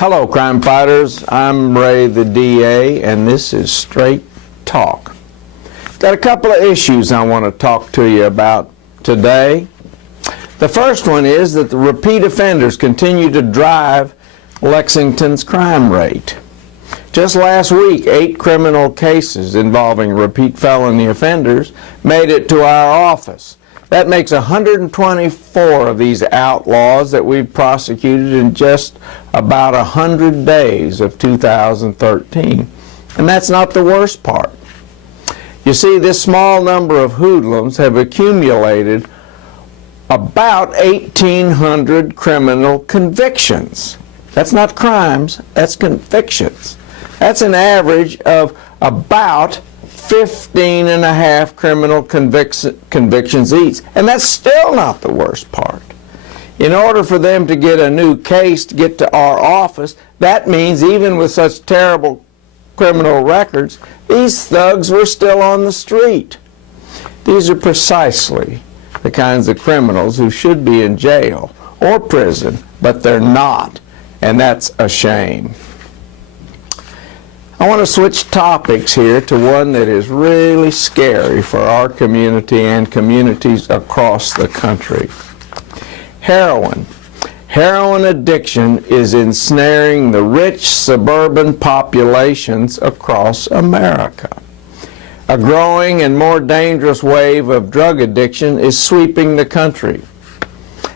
Hello, crime fighters. I'm Ray the DA, and this is Straight Talk. Got a couple of issues I want to talk to you about today. The first one is that the repeat offenders continue to drive Lexington's crime rate. Just last week, 8 criminal cases involving repeat felony offenders made it to our office. That makes 124 of these outlaws that we've prosecuted in just about 100 days of 2013. And that's not the worst part. You see, this small number of hoodlums have accumulated about 1,800 criminal convictions. That's not crimes, that's convictions. That's an average of about 15 and a half criminal convictions each. And that's still not the worst part. In order for them to get a new case to get to our office, that means even with such terrible criminal records, these thugs were still on the street. These are precisely the kinds of criminals who should be in jail or prison, but they're not, and that's a shame. I want to switch topics here to one that is really scary for our community and communities across the country. Heroin. Heroin addiction is ensnaring the rich suburban populations across America. A growing and more dangerous wave of drug addiction is sweeping the country,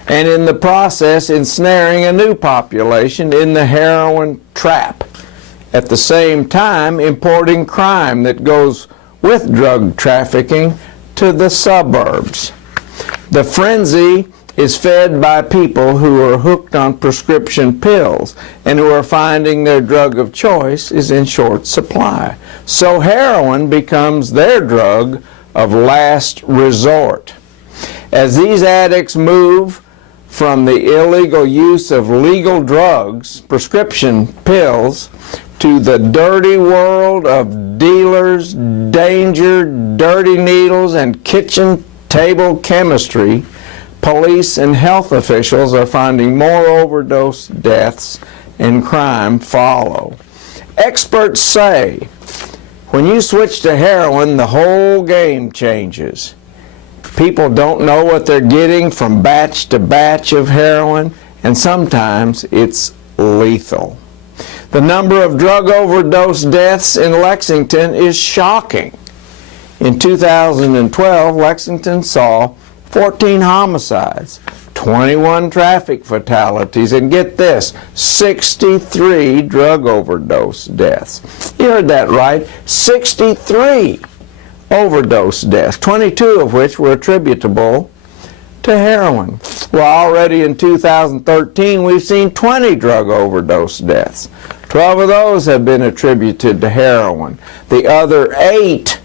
and in the process ensnaring a new population in the heroin trap. At the same time, importing crime that goes with drug trafficking to the suburbs. The frenzy is fed by people who are hooked on prescription pills and who are finding their drug of choice is in short supply. So heroin becomes their drug of last resort. As these addicts move from the illegal use of legal drugs, prescription pills, to the dirty world of dealers, danger, dirty needles, and kitchen table chemistry, police and health officials are finding more overdose deaths and crime follow. Experts say when you switch to heroin, the whole game changes. People don't know what they're getting from batch to batch of heroin, and sometimes it's lethal. The number of drug overdose deaths in Lexington is shocking. In 2012, Lexington saw 14 homicides, 21 traffic fatalities, and get this, 63 drug overdose deaths. You heard that right, 63 overdose deaths, 22 of which were attributable to heroin. Well, already in 2013, we've seen 20 drug overdose deaths. 12 of those have been attributed to heroin. The other 8,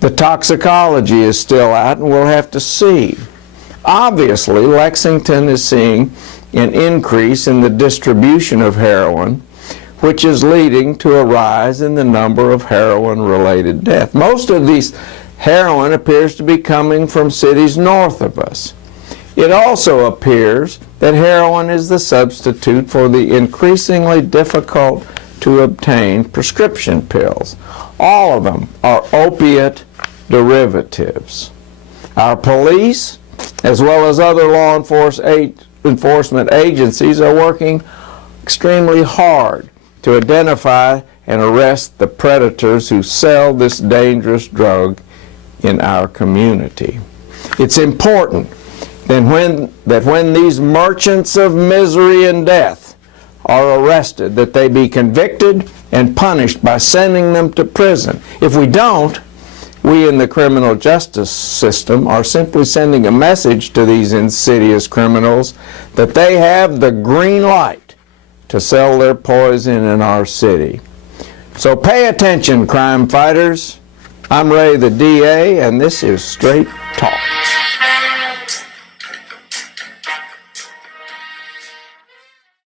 the toxicology is still out, and we'll have to see. Obviously, Lexington is seeing an increase in the distribution of heroin, which is leading to a rise in the number of heroin-related deaths. Most of these heroin appears to be coming from cities north of us. It also appears that heroin is the substitute for the increasingly difficult to obtain prescription pills. All of them are opiate derivatives. Our police, as well as other law enforcement agencies, are working extremely hard to identify and arrest the predators who sell this dangerous drug in our community. It's important that when these merchants of misery and death are arrested, that they be convicted and punished by sending them to prison. If we don't, we in the criminal justice system are simply sending a message to these insidious criminals that they have the green light to sell their poison in our city. So pay attention, crime fighters. I'm Ray the DA, and this is Straight Talk.